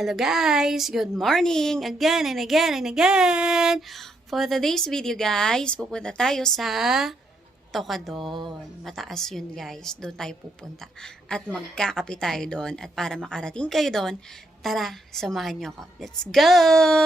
Hello guys! Good morning! Again and again and again! For today's video guys, pupunta tayo sa Tocadon. Mataas yun guys. Doon tayo pupunta. At magkakape tayo doon. At para makarating kayo doon, tara, samahan nyo ako. Let's go!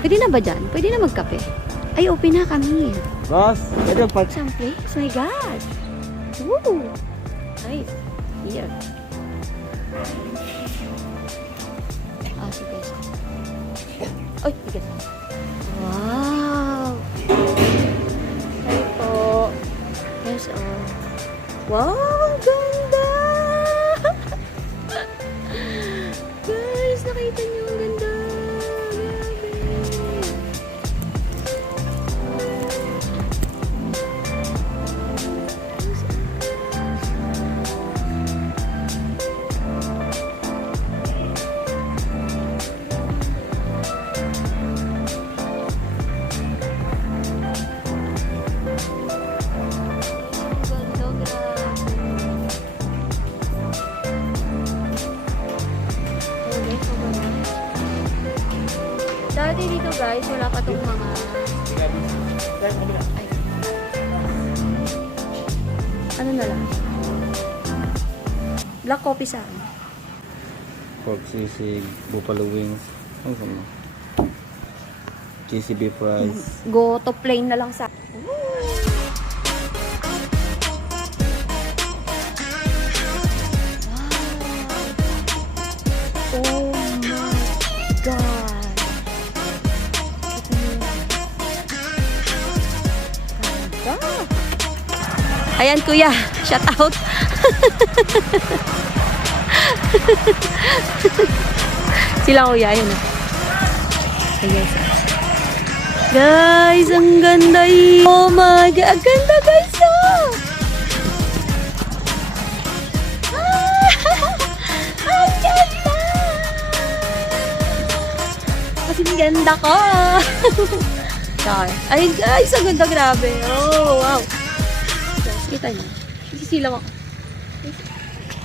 Pwede na ba dyan? Pwede na magkape? Ay, open na kami. Boss, pwede pa. Some place? Oh my God! Woo! Nice. Here. Sige. Ay, sige. Wow! Hi po. Yes, oh. Wow! Ang ganda! Guys, nakita niyo ang ganda. Dati dito guys, wala pa tong mga... Ay. Ano na lang? Black coffee sa akin. Pork sisig, buffalo wings. Ano sa mga? Cheesy beef fries. Go to plain na lang sa akin. Oh my God! Ayan kuya, shout out. Sila kuya, ayun. Ayan. Guys, ang ganda yun. Oh my God, ang ganda guys. Oh. Ang ganda ko! Char. Ayun guys, ang ganda, grabe. Oh, wow. Kita niyo. Sisilaw ako.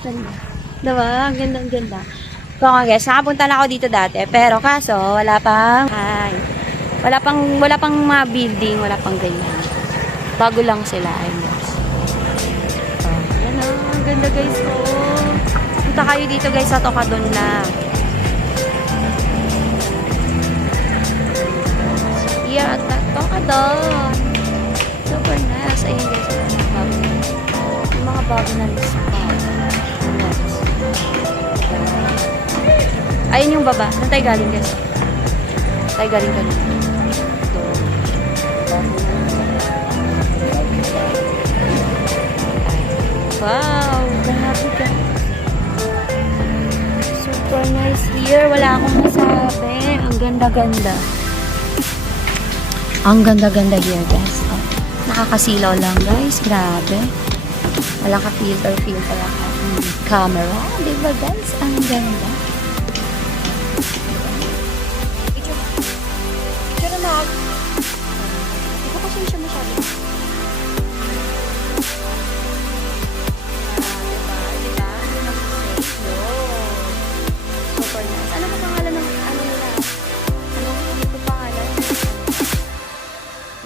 Ganda. Diba? Ang ganda, ang ganda. Kung nga guys, nakapunta na ako dito dati. Pero kaso, wala pang mga building, wala pang ganyan. Bago lang sila, ayun guys. Yan o, ang ganda guys. Punta kayo dito guys sa Tocadon lang. Here at Tocadon. Super nice. Ayun guys, yung mga bago na list pa. Ayun yung baba. Saan tayo galing guys? Tayo galing kanina. Wow, grabe ka. Super nice here. Wala akong masabi. Ang ganda-ganda. Ang ganda-ganda here, guys. Oh, nakakasilaw lang, guys. Grabe. Wala ka filter ako. Camera. Diba, guys? Ang ganda. Picture na mag. Hindi ko kasi siya masyado. Super nice. Ano ba pangalan ng ano nila? Ano po pangalan?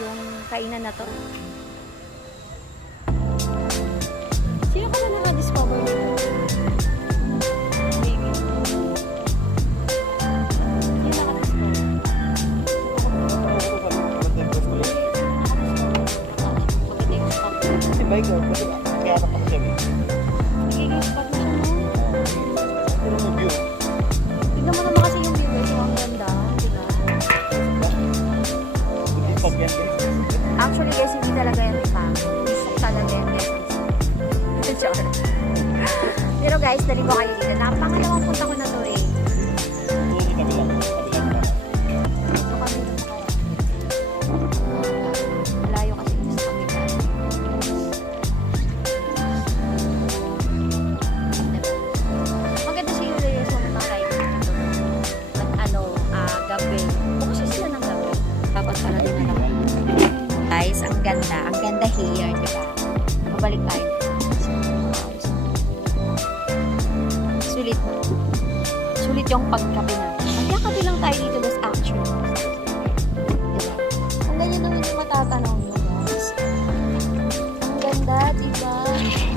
Yung kainan na to. Sino ka na naka-discover nito? Maybe. Sino naka-discover? Maganda yung spot. Si Michael, kaya ka pa siya. Magiging spot na siya, no? Pero yung view. Tignan mo naman kasi yung view guys, ang ganda, diba? Pag yan guys. Actually guys, hindi talaga yan pa. Gusto talaga yan guys. Char. Pero guys, dali ko kayo dito. Pangalawang punta ko na to eh. So kami dito kaya. Malayo kasi gusto kami dyan. Maganda si Yulo yung sumunta tayo dito. Gabi. Bukas sila ng gabi. Dapat pala din na lang. Guys, ang ganda. Ang ganda here, diba? Mabalik tayo. Sulit. Sulit yung pagkape natin. Magkakape lang tayo dito guys, actually. Diba? Kung ganyan naman yung matatanaw nyo guys. Ang ganda, diba?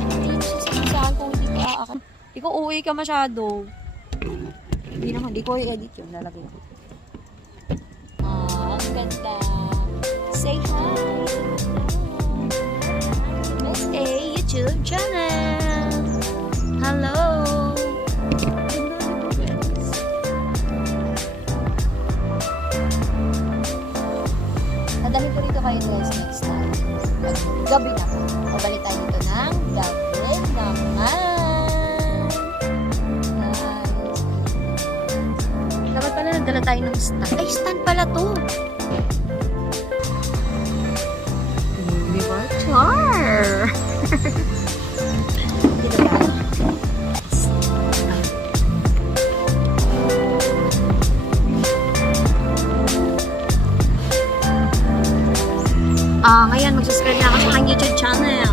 Hindi mo sasakasaan kung hindi ka aakan. Hindi ko uuwi ka masyado. Hindi naman, hindi ko i-edit yun. Lalagay ko. Ang ganda. Say hi. Miss A YouTube channel. Hello. Nadalhin ko dito kayo guys next time. Gabi na po. Pabalik tayo dito ng gabi naman. Guys. Dapat pala nagdala tayo ng stand. Ay, stand pala to. Diba? Char! Dito tayo. Ngayon, mag-subscribe na ako sa aking YouTube channel.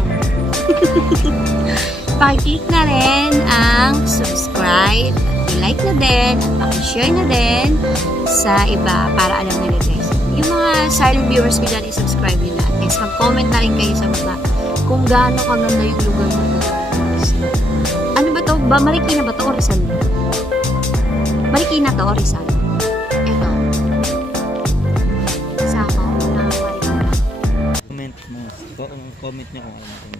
Pag-click na rin ang subscribe, i-like na din, at pag-share na din sa iba para alam nila guys. Yung mga silent viewers ko dyan, i-subscribe nyo na. Guys, mag-comment na rin kayo sa baba kung gaano kaganda yung lugar mo. Ano ba to? Marikina ba to o Rizal? Marikina to o Rizal? Ito. Sako na Marikina. Comment nyo kung ano natin.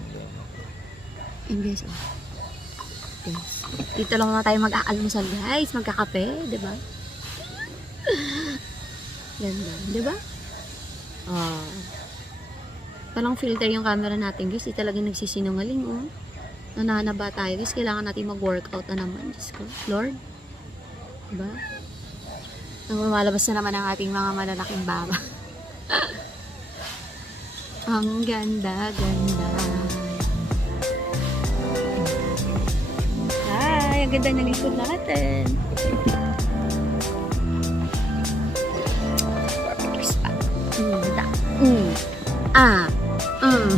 And guys, guys, dito lang na tayo mag-aalmusal guys, magkakape, di ba? Ganda, di ba? Parang filter yung camera natin guys, di talagang nagsisinungaling oh. Nananaba tayo guys, kailangan natin mag-workout na naman, Diyos ko, Lord. Di ba? Lumalabas na naman ang ating mga malalaking baba. Ang ganda, ganda. Ay, ang ganda ng likod natin. Da. Ah. Oh,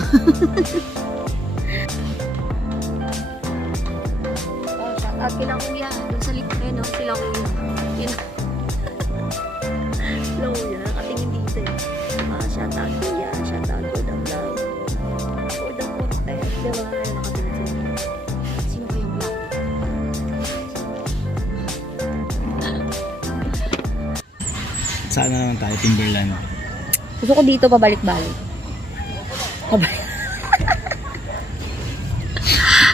shout out kila kuya. Doon sa lip, no? Sila kuya. Yun. Sila kuya. Nakatingin dito eh. Shout out kuya. Shout out for the vlog. For the content. Diba? Nakatingin sila. Sino kayong vlog? Saan na naman tayo, Timberland? Gusto ko dito pabalik-balik.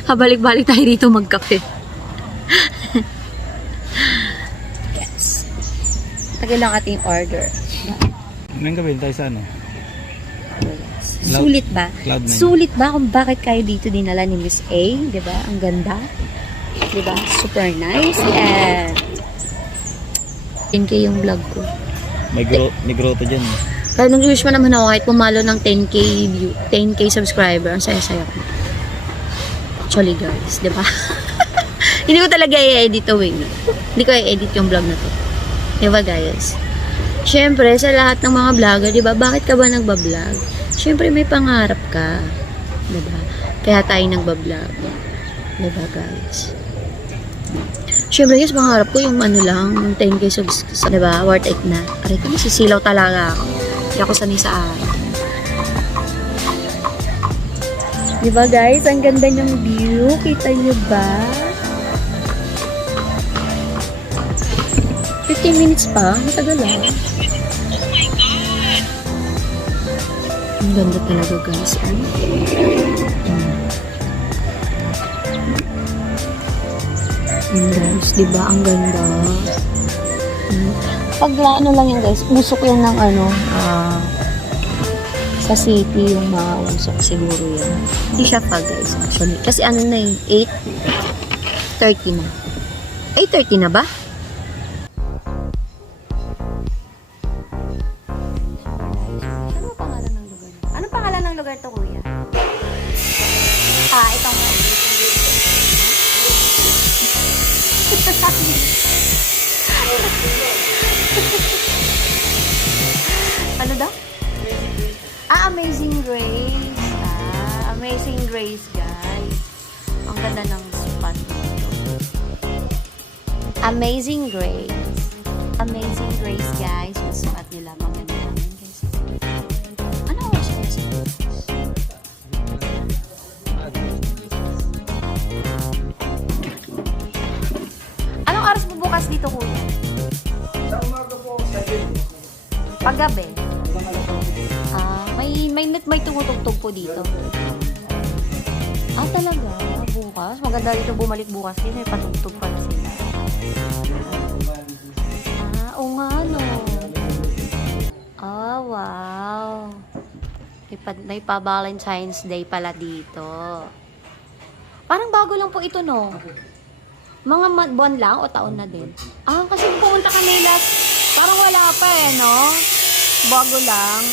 Pabalik-balik tayo dito magkape. Yes. Tagal lang ating order. Anong gawin tayo sa ano? Sulit ba? Cloud9. Sulit ba kung bakit kayo dito dinala ni Miss A? Diba? Ang ganda. Diba? Super nice. And 10K yung vlog ko. May grotto dyan. Pero nung wish mo naman ako kahit pumalo ng 10K view, 10K subscriber, ang saya-saya ko. Actually guys, di ba? Hindi ko talaga i-edit to eh. Hindi ko i-edit yung vlog na to. Di ba guys? Siyempre, sa lahat ng mga vlogger, di ba? Bakit ka ba nagbablog? Siyempre, may pangarap ka. Di ba? Kaya tayo nagbablog. Di ba guys? Siyempre guys, pangarap ko yung ano lang, yung 10K subs, di ba? Worth it na. Aray ko, masisilaw talaga ako. Hindi ako sanay sa araw. Diba guys? Ang ganda niyang view. Kita niyo ba? 15 minutes pa? Matagal lang. Ang ganda talaga guys. Guys, diba? Ang ganda. Pag ano lang yan guys, usok yan ng ano, sa city yung mausok siguro yan. Hindi siya pa guys, actually. Kasi ano na yun, 8:30 na. 8:30 na ba? Ano pangalan ng lugar? Anong pangalan ng lugar to, kuya? Ito nga. Ano daw? Amazing Grace. Amazing Grace, guys. Ang ganda ng spot dito. Amazing Grace. Amazing Grace, guys. Yung spot nila. Maganda namin, guys. Ano oras ko sa Anong oras mo bukas dito, kuya? Sa umaga po, sa Paggabi. May tumutugtog po dito. Talaga? Bukas? Maganda dito bumalik bukas din. May patugtog pala sila. Oo nga, no. Wow. May pa-Valentine's Day pala dito. Parang bago lang po ito, no? Mga buwan lang o taon na din? Kasi pumunta kami last, parang wala pa eh, no? Bago lang.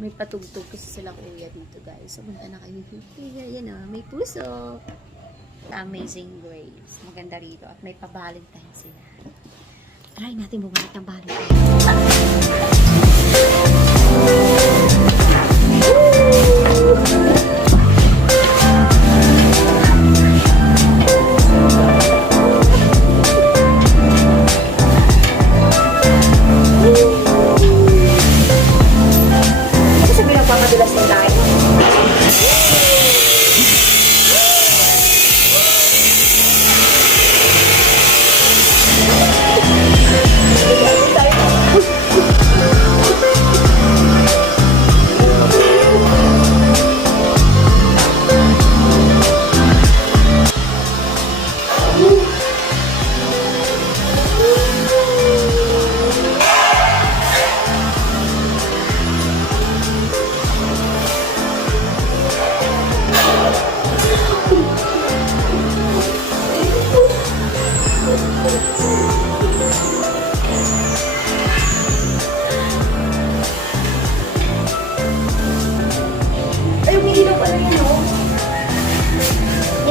May patugtog kasi sila kuya dito guys. So, punta na kayo dito. Yan o, may puso. Amazing Grace. Maganda rito. At may pa-Valentine sila. Try natin bumalik ng Valentine. Kasi pinagpapadalas ng tayo.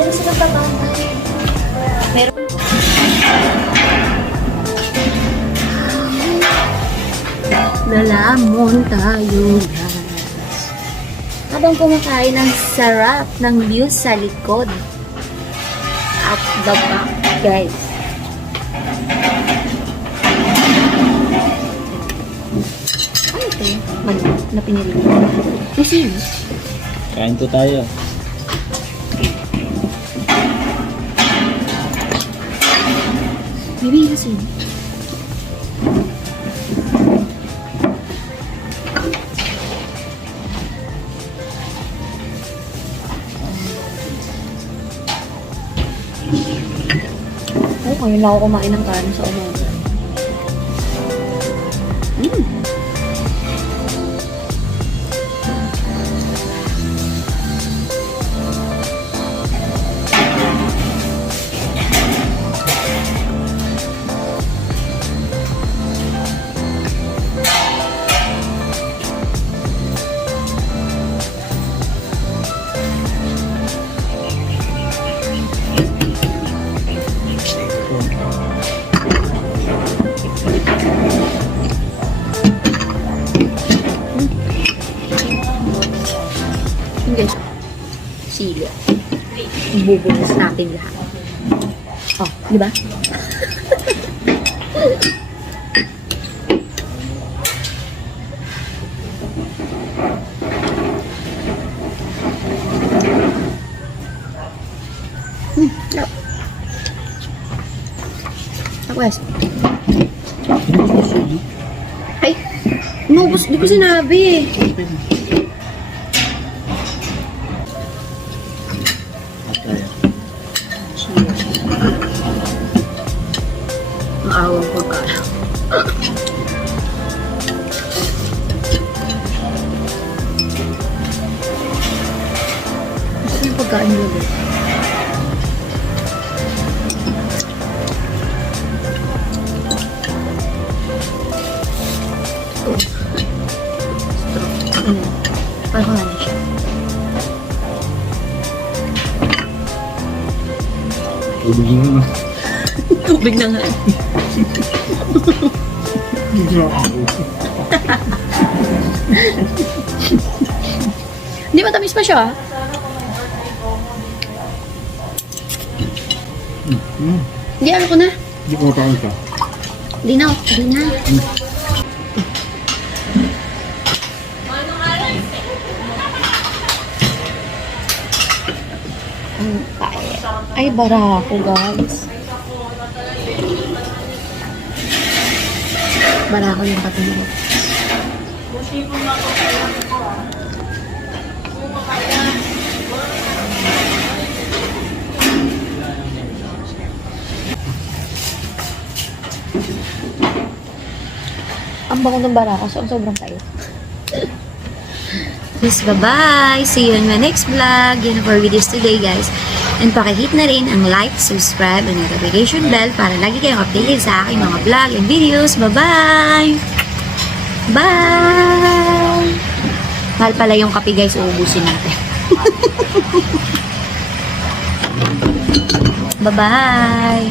Kasi nagpapanda. Meron. Lalamon tayo, guys. Habang kumakain ang sarap ng view sa likod. At the back, guys. Ano ito? Mali, na pinili ko. May sili. Kain po tayo. May bigay sili. Oh, ngayon lang ako kumain ng kanin sa umaga. Hindi. Sili. Ibubunas natin lahat. Oh, di ba? Sarap. Takwes. Ay, inubos. Di ko sinabi. Maawang pagkala. Gusto yung pagkain nila. Ito. Ano? Parang ano siya. Ubigin mo. Tubig na nga. Hindi matamis pa siya. Hindi, ano ko na. Hindi ko matakan ka. Hindi na. Hindi na. Ay, barako, guys. Barako yung katulog. Ang bango ng barako, so sobrang tayo. Yes, bye-bye! See you in my next vlog. Yan for videos today, guys. And pakihit na rin ang like, subscribe, and notification bell para lagi kayong updated sa aking mga vlog and videos. Bye-bye! Bye! Mahal pala yung kape, guys. Uubusin natin. Bye-bye!